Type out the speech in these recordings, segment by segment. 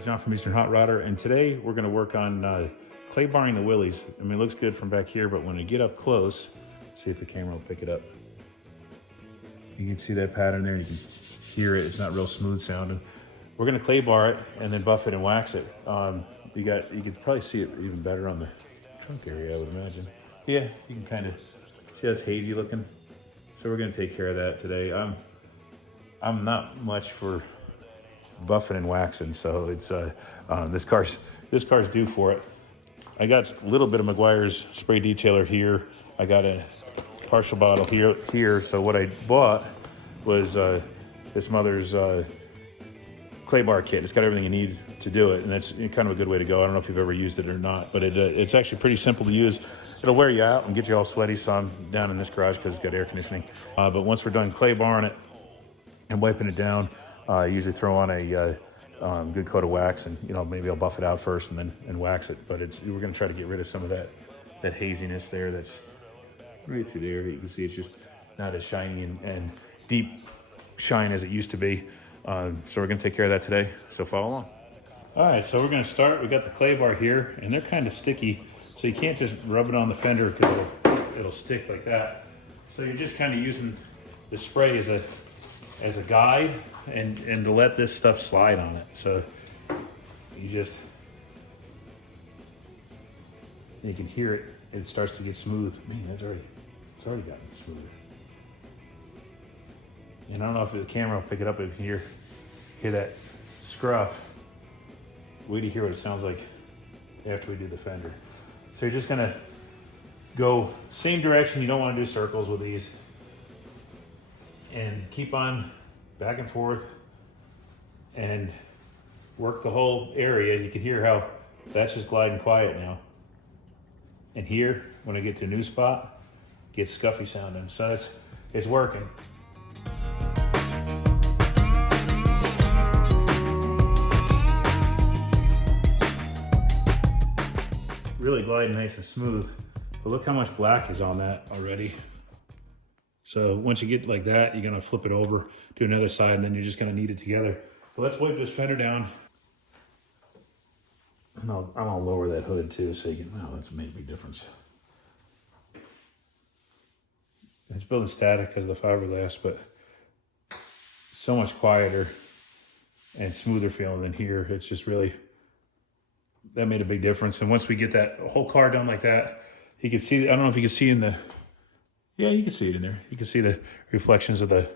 It's John from Eastern Hot Rodder, and today we're going to work on clay barring the Willys. I mean, it looks good from back here, but when I get up close, see if the camera will pick it up. You can see that pattern there, you can hear it. It's not real smooth sounding. We're going to clay bar it and then buff it and wax it. You could probably see it even better on the trunk area, I would imagine. Yeah, you can kind of see how it's hazy looking. So we're going to take care of that today. I'm not much for buffing and waxing, so it's this car's due for it. I got a little bit of Meguiar's spray detailer here. I got a partial bottle here. So what I bought was this Mother's clay bar kit. It's got everything you need to do it, and that's kind of a good way to go. I don't know if you've ever used it or not, but it's actually pretty simple to use. It'll wear you out and get you all sweaty, so I'm down in this garage because it's got air conditioning. But once we're done clay barring it and wiping it down, I usually throw on a good coat of wax, and maybe I'll buff it out first and wax it. But we're going to try to get rid of some of that haziness there that's right through there. You can see it's just not as shiny and deep shine as it used to be. So we're going to take care of that today. So follow along. All right, so we're going to start. We got the clay bar here, and they're kind of sticky, so you can't just rub it on the fender because it'll stick like that. So you're just kind of using the spray as a guide and to let this stuff slide on it. So you can hear it. It starts to get smooth. Man, it's already gotten smoother. And I don't know if the camera will pick it up, if you hear that scruff. Wait to hear what it sounds like after we do the fender. So you're just gonna go same direction. You don't want to do circles with these, and keep on back and forth and work the whole area. You can hear how that's just gliding quiet now. And here, when I get to a new spot, it gets scuffy sounding. So it's working. Really gliding nice and smooth. But look how much black is on that already. So once you get like that, you're gonna flip it over to another side, and then you're just gonna knead it together. But let's wipe this fender down. And I'm gonna lower that hood too, so you can, wow, that's made a big difference. It's building static because of the fiberglass, but so much quieter and smoother feeling than here. It's just really, that made a big difference. And once we get that whole car done like that, you can see, I don't know if you can see yeah, you can see it in there. You can see the reflections of the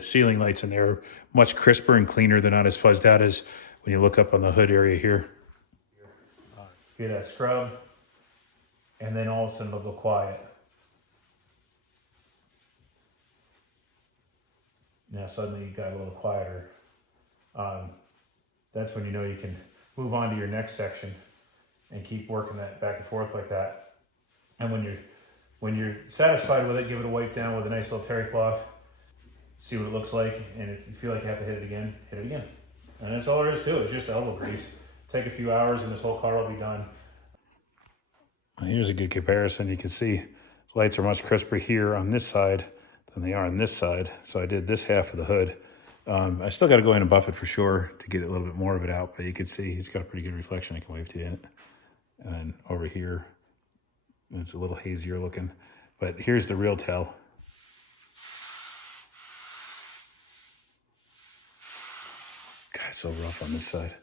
ceiling lights in there are much crisper and cleaner. They're not as fuzzed out as when you look up on the hood area here. Get that scrub, and then all of a sudden it'll go quiet. Now suddenly you got a little quieter. That's when you know you can move on to your next section and keep working that back and forth like that. And when you're satisfied with it, give it a wipe down with a nice little terry cloth, see what it looks like, and if you feel like you have to hit it again, hit it again. And that's all there is to it. It's just elbow grease. Take a few hours and this whole car will be done. Here's a good comparison. You can see lights are much crisper here on this side than they are on this side. So I did this half of the hood. I still got to go in and buff it for sure to get a little bit more of it out, but you can see he's got a pretty good reflection. I can wave to you in it. And then over here, it's a little hazier looking, but here's the real tell. God, it's so rough on this side.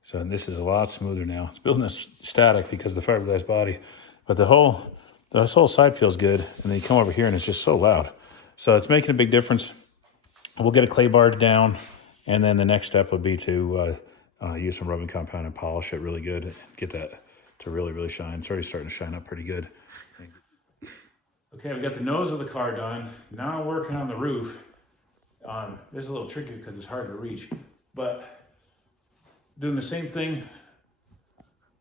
So this is a lot smoother now. It's building this static because of the fiberglass body, but this whole side feels good. And then you come over here and it's just so loud. So it's making a big difference. We'll get a clay bar down, and then the next step would be to use some rubbing compound and polish it really good and get that to really, really shine. It's already starting to shine up pretty good. Okay, we got the nose of the car done. Now I'm working on the roof. This is a little tricky because it's hard to reach, but doing the same thing,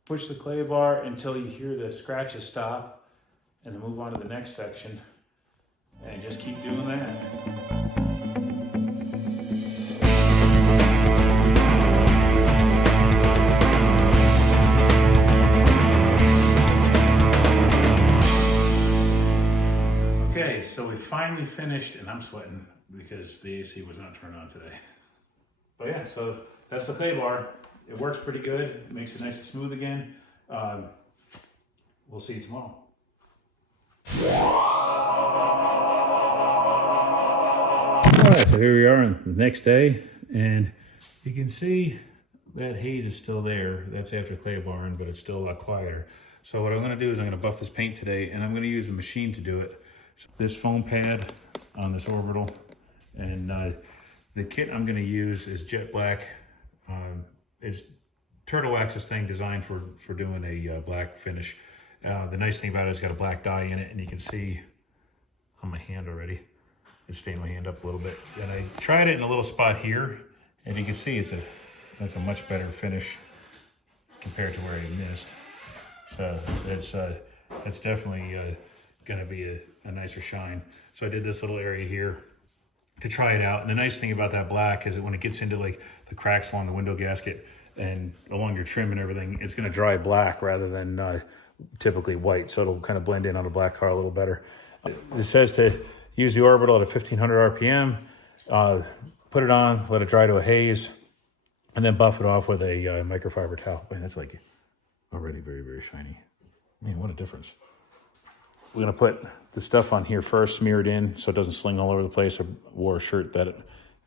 push the clay bar until you hear the scratches stop, and then move on to the next section, and just keep doing that. Okay, so we finally finished, and I'm sweating because the AC was not turned on today. But yeah, so that's the clay bar. it works pretty good. It makes it nice and smooth again. We'll see you tomorrow. All right, so here we are on the next day, and you can see that haze is still there. That's after clay barring, but it's still a lot quieter. So what I'm gonna do is I'm gonna buff this paint today, and I'm gonna use a machine to do it. So this foam pad on this orbital, and the kit I'm gonna use is jet black. It's Turtle Wax's thing designed for doing a black finish. The nice thing about it is it's got a black dye in it, and you can see on my hand already, it stained my hand up a little bit. And I tried it in a little spot here, and you can see that's a much better finish compared to where I missed. So that's definitely gonna be a nicer shine. So I did this little area here to try it out. And the nice thing about that black is that when it gets into like the cracks along the window gasket and along your trim and everything, it's gonna dry black rather than typically white. So it'll kind of blend in on a black car a little better. It says to use the orbital at a 1500 RPM, put it on, let it dry to a haze, and then buff it off with a microfiber towel. Man, that's like already very, very shiny. Man, what a difference. We're gonna put the stuff on here first, smear it in so it doesn't sling all over the place. I wore a shirt that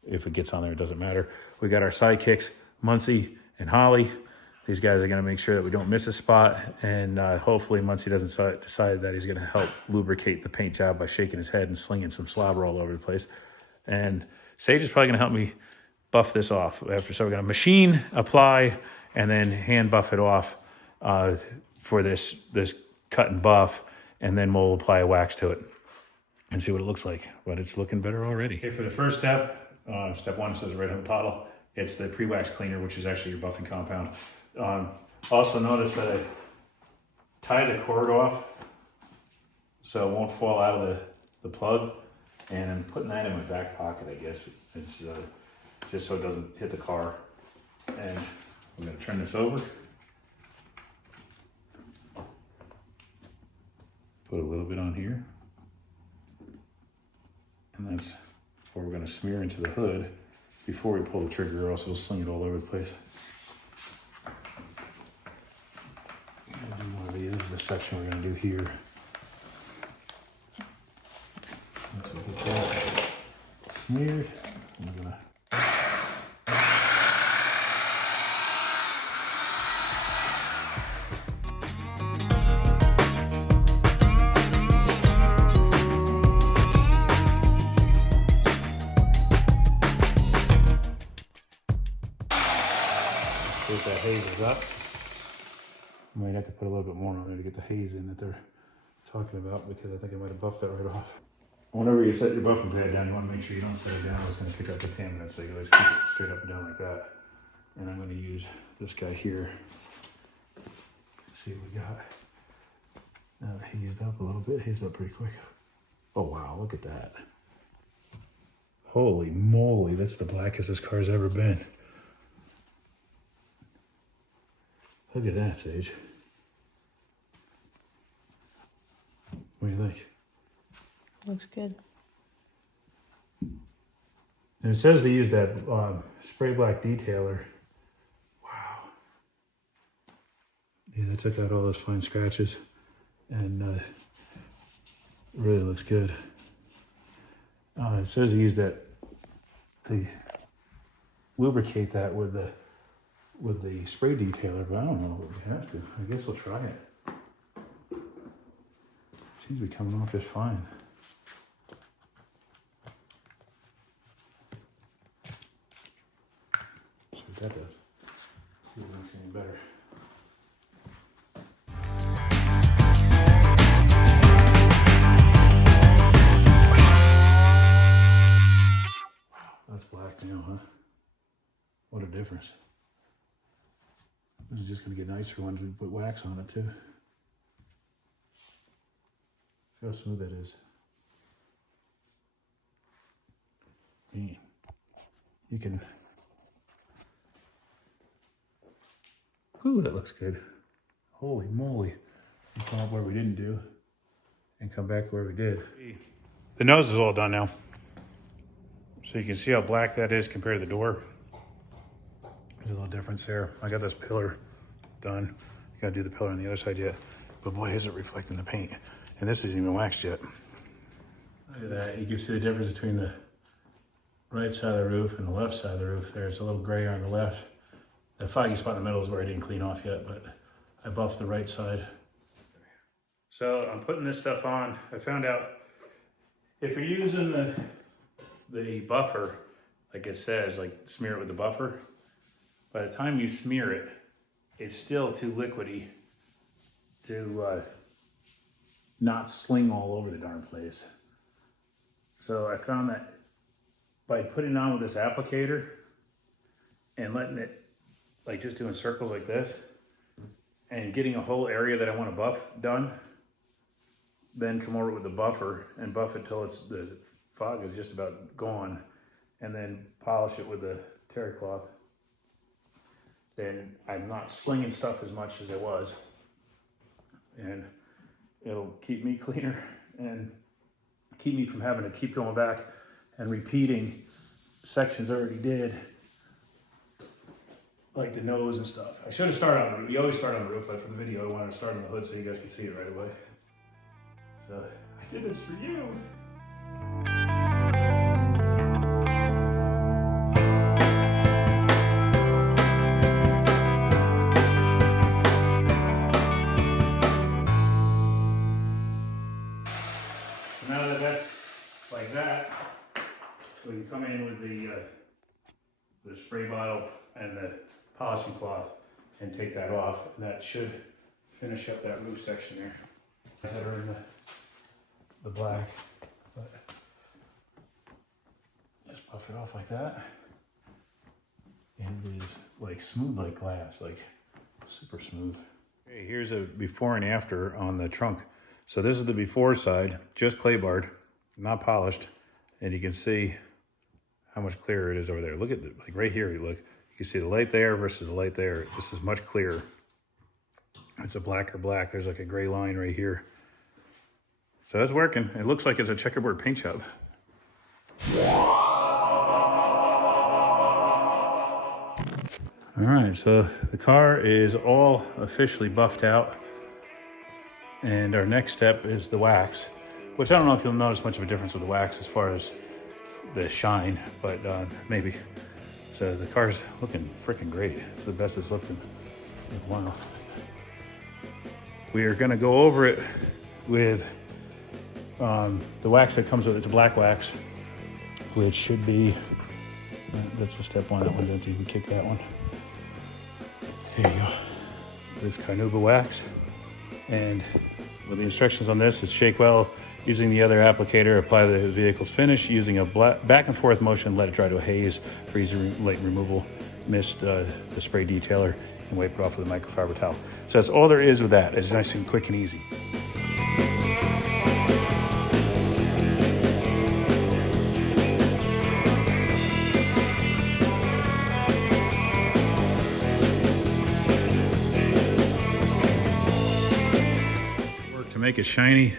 if it gets on there, it doesn't matter. We got our sidekicks, Muncie and Holly. These guys are gonna make sure that we don't miss a spot, and hopefully Muncie doesn't decide that he's gonna help lubricate the paint job by shaking his head and slinging some slobber all over the place. And Sage is probably gonna help me buff this off after. So we're gonna machine, apply, and then hand buff it off for this cut and buff, and then we'll apply a wax to it and see what it looks like. But it's looking better already. Okay, for the first step, step one says right on the bottle, it's the pre-wax cleaner, which is actually your buffing compound. Also notice that I tied the cord off so it won't fall out of the plug, and I'm putting that in my back pocket, I guess. It's just so it doesn't hit the car. And I'm gonna turn this over. Put a little bit on here. And that's what we're gonna smear into the hood before we pull the trigger, or else it'll sling it all over the place. I'm gonna do one of these. This is the section we're gonna do here. Once we get that smeared, we're gonna see if that haze is up. Might have to put a little bit more on there to get the haze in that they're talking about, because I think I might have buffed that right off. Whenever you set your buffing pad down, you want to make sure you don't set it down. It's going to pick up contaminants, so you always keep it straight up and down like that. And I'm going to use this guy here. See what we got. Now it hazed up a little bit. Hazed up pretty quick. Oh wow, look at that. Holy moly, that's the blackest this car's ever been. Look at that, Sage. What do you think? Looks good. And it says to use that spray black detailer. Wow. Yeah, they took out all those fine scratches, and it really looks good. It says to use that to lubricate that with the spray detailer, but I don't know if we have to. I guess we'll try it. Seems to be coming off just fine. See what that does. See if it makes it any better. Wow, that's black now, huh? What a difference. This is just going to get nicer once we put wax on it too. See how smooth that is. Man, you can. Ooh, that looks good. Holy moly. We come up where we didn't do and come back where we did. The nose is all done now. So you can see how black that is compared to the door. There's a little difference there. I got this pillar done. You gotta do the pillar on the other side yet. But boy, is it reflecting the paint. And this isn't even waxed yet. Look at that. You can see the difference between the right side of the roof and the left side of the roof. There's a little gray on the left. The foggy spot in the middle is where I didn't clean off yet, but I buffed the right side. So I'm putting this stuff on. I found out if you're using the buffer, like it says, like smear it with the buffer, by the time you smear it, it's still too liquidy to not sling all over the darn place. So I found that by putting it on with this applicator and letting it, like just doing circles like this, and getting a whole area that I want to buff done, then come over with the buffer and buff it till the fog is just about gone, and then polish it with the terry cloth. Then I'm not slinging stuff as much as I was, and it'll keep me cleaner and keep me from having to keep going back and repeating sections I already did, like the nose and stuff. I should have started on the roof. You always start on the roof, but for the video I wanted to start on the hood so you guys can see it right away. So I did this for you. So now that that's like that, we can come in with the spray bottle and the polishing cloth and take that off, and that should finish up that roof section there. That are in the black, but just buff it off like that, and it is like smooth like glass, like super smooth. Okay, here's a before and after on the trunk. So this is the before side, just clay barred, not polished, and you can see how much clearer it is over there. Look at like right here, you can see the light there versus the light there. This is much clearer. It's a blacker black. There's like a gray line right here. So that's working. It looks like it's a checkerboard paint job. All right, so the car is all officially buffed out. And our next step is the wax, which I don't know if you'll notice much of a difference with the wax as far as the shine, but maybe. So the car's looking freaking great. It's the best it's looked in a while. We are gonna go over it with the wax that comes with it. It's a black wax, which should be, that's the step one, that one's empty, we kick that one. There you go. This Carnauba wax. And with the instructions on this, it's shake well, using the other applicator, apply the vehicle's finish, using a back and forth motion, let it dry to a haze for easy light removal, mist the spray detailer, and wipe it off with a microfiber towel. So that's all there is with that. It's nice and quick and easy. To make it shiny,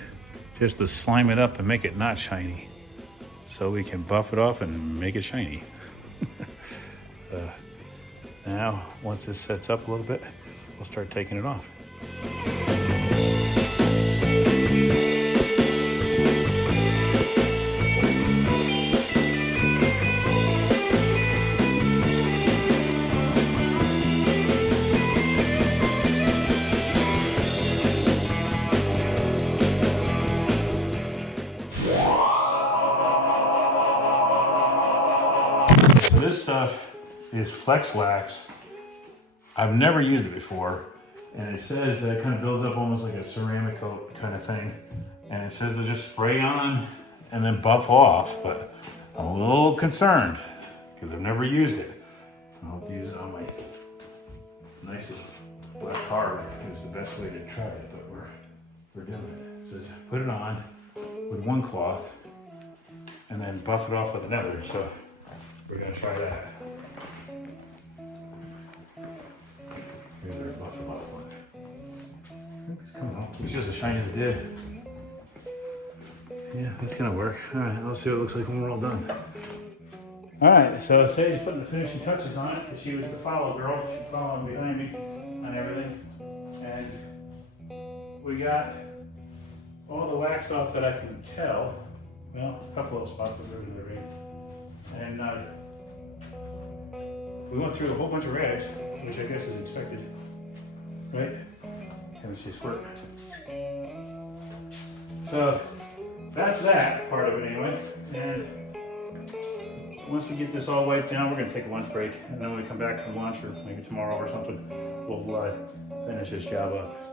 just to slime it up and make it not shiny, so we can buff it off and make it shiny. So now, once this sets up a little bit, we'll start taking it off. So this stuff is Flex Wax. I've never used it before, and it says that it kind of builds up almost like a ceramic coat kind of thing. And it says to just spray on and then buff off, but I'm a little concerned because I've never used it. I'll have to use it on my nicest black car. It's the best way to try it, but we're doing it. So just put it on with one cloth and then buff it off with another. So we're gonna try that. Here's our buff it off one. I think it's coming off. It's just as shiny as it did. Yeah, that's gonna work. All right, let's see what it looks like when we're all done. All All right, so Sadie's putting the finishing touches on it because she was the follow girl. She's following behind me on everything. And we got all the wax off that I can tell. Well, a couple little spots that really red. And we went through a whole bunch of rags, which I guess is expected, right? And let's just work. So that's that part of it anyway. And once we get this all wiped down, we're gonna take a lunch break. And then when we come back from lunch, or maybe tomorrow or something, we'll finish this job up.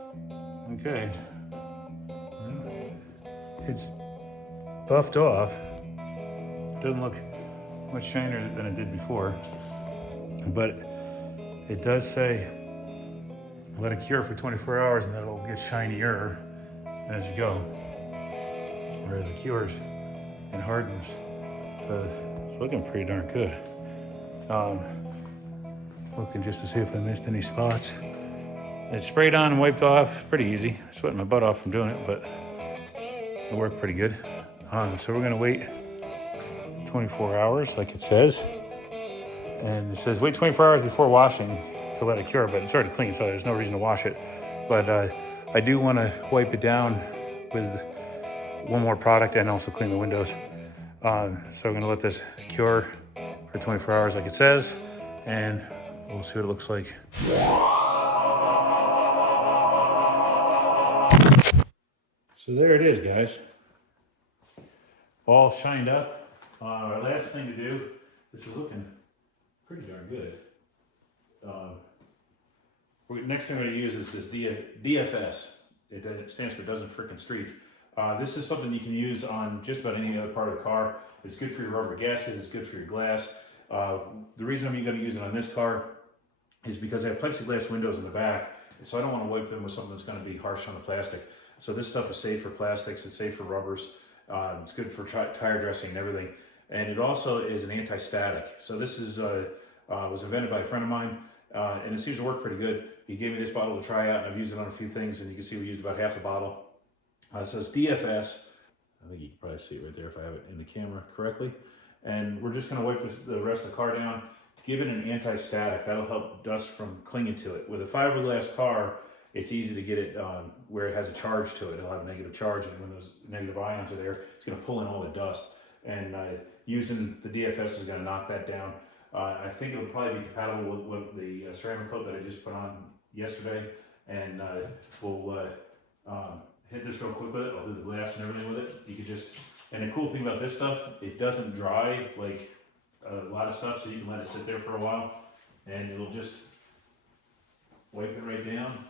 Okay. It's buffed off. Doesn't look much shinier than it did before. But it does say let it cure for 24 hours and then it'll get shinier as you go, or as it cures and hardens. So it's looking pretty darn good. Looking just to see if I missed any spots. It's sprayed on and wiped off pretty easy. I sweating my butt off from doing it, but it worked pretty good. So we're gonna wait 24 hours like it says. And it says wait 24 hours before washing to let it cure, but it's already clean, so there's no reason to wash it. But I do want to wipe it down with one more product and also clean the windows. So we're going to let this cure for 24 hours like it says, and we'll see what it looks like. So there it is, guys. All shined up. Our last thing to do, this is looking pretty darn good. Next thing we're going to use is this DFS. It stands for doesn't frickin' streak. This is something you can use on just about any other part of the car. It's good for your rubber gasket. It's good for your glass. The reason I'm going to use it on this car is because I have plexiglass windows in the back, so I don't want to wipe them with something that's going to be harsh on the plastic. So this stuff is safe for plastics. It's safe for rubbers. It's good for tire dressing and everything. And it also is an anti-static. So this is was invented by a friend of mine, and it seems to work pretty good. He gave me this bottle to try out, and I've used it on a few things, and you can see we used about half the bottle. So it's DFS. I think you can probably see it right there if I have it in the camera correctly. And we're just gonna wipe the rest of the car down to give it an anti-static. That'll help dust from clinging to it. With a fiberglass car, it's easy to get it where it has a charge to it. It'll have a negative charge, and when those negative ions are there, it's gonna pull in all the dust. And using the DFS is gonna knock that down. I think it'll probably be compatible with the ceramic coat that I just put on yesterday, and we'll hit this real quick with it. I'll do the glass and everything with it. You could just, and the cool thing about this stuff, it doesn't dry like a lot of stuff, so you can let it sit there for a while, and it'll just wipe it right down,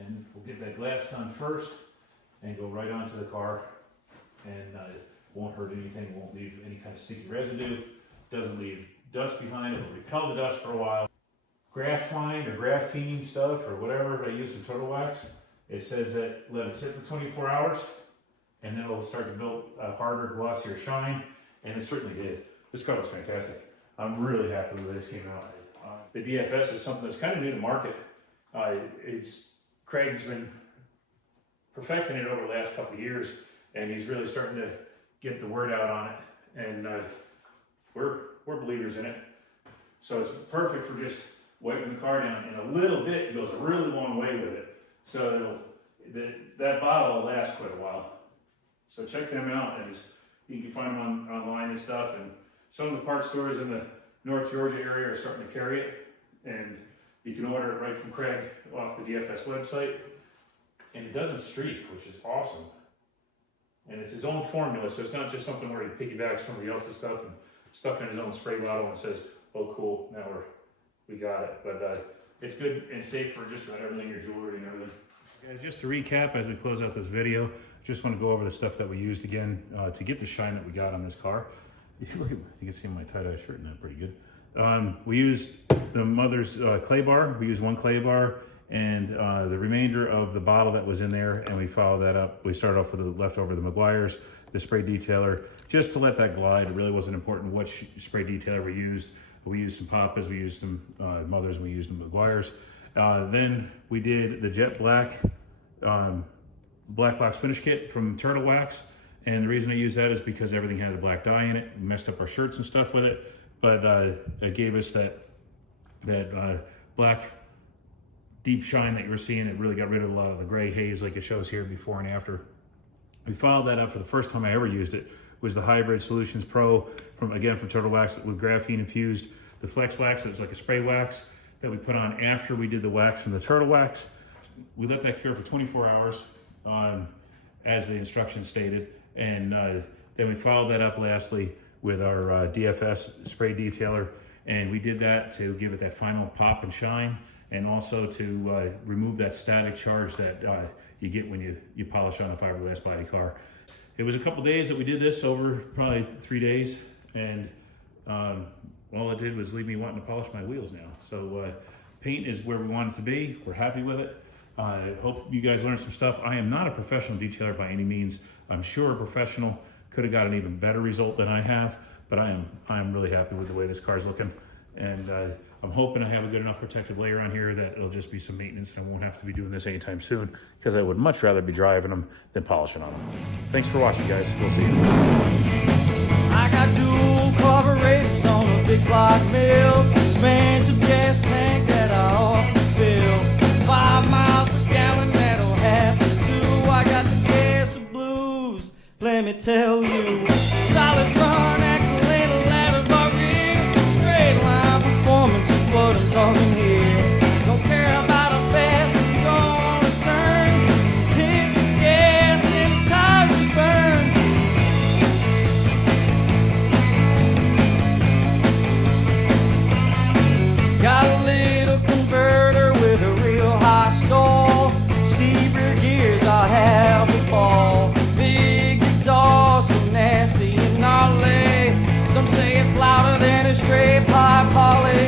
and we'll get that glass done first, and go right onto the car, and it won't hurt anything, won't leave any kind of sticky residue, doesn't leave dust behind, it'll repel the dust for a while. Graphite or graphene stuff or whatever I use for turtle wax, it says that let it sit for 24 hours and then it'll start to build a harder, glossier shine, and it certainly did. This car looks fantastic. I'm really happy with the way this came out. The DFS is something that's kind of new to market. Craig's been perfecting it over the last couple of years, and he's really starting to get the word out on it, and we're believers in it. So it's perfect for just wiping the car down, and a little bit goes a really long way with it. So that bottle will last quite a while. So check them out, and you can find them online and stuff. And some of the parts stores in the North Georgia area are starting to carry it, and you can order it right from Craig off the DFS website. And it doesn't streak, which is awesome. And it's his own formula, so it's not just something where he piggybacks somebody else's stuff and stuck in his own spray bottle and says, "Oh, cool, now we got it." But it's good and safe for just about everything, your jewelry and everything. Guys, just to recap as we close out this video, just want to go over the stuff that we used again to get the shine that we got on this car. You can see my tie-dye shirt in that pretty good. We used the mother's clay bar. We used one clay bar and the remainder of the bottle that was in there, and we followed that up. We started off with the leftover, the Meguiar's, the spray detailer, just to let that glide. It really wasn't important what spray detailer we used. We used some Papas, we used some Mothers, and we used some Meguiar's. Then we did the Jet Black Black Box Finish Kit from Turtle Wax. And the reason I use that is because everything had a black dye in it. We messed up our shirts and stuff with it. but it gave us that black deep shine that you were seeing. It really got rid of a lot of the gray haze like it shows here before and after. We followed that up for the first time I ever used it. Was the Hybrid Solutions Pro from Turtle Wax with graphene infused. The Flex Wax, it was like a spray wax that we put on after we did the wax from the Turtle Wax. We let that cure for 24 hours as the instructions stated. And then we followed that up lastly with our DFS spray detailer. And we did that to give it that final pop and shine, and also to remove that static charge that you get when you polish on a fiberglass body car. It was a couple days that we did this, over probably 3 days, and all it did was leave me wanting to polish my wheels now. So paint is where we want it to be. We're happy with it. I hope you guys learned some stuff. I am not a professional detailer by any means. I'm sure a professional could have got an even better result than I have, but I am really happy with the way this car's looking. And I'm hoping I have a good enough protective layer on here that it'll just be some maintenance and I won't have to be doing this anytime soon, because I would much rather be driving them than polishing on them. Thanks for watching, guys. We'll see you. I got dual carburetors on a big block mill, expensive gas tank that I often fill. 5 miles per gallon, that'll have to do. I got the gas of blues, let me tell you. Solid front axle and a ladder bar rear, straight line performance is what I'm talking here. Don't care about a fast, don't wanna turn. Hit the gas and the tires burn. Got a little converter with a real high stall. Steeper gears I have to fall. Big exhaust, so nasty and gnarly. Some say it's louder than a straight pipe poly.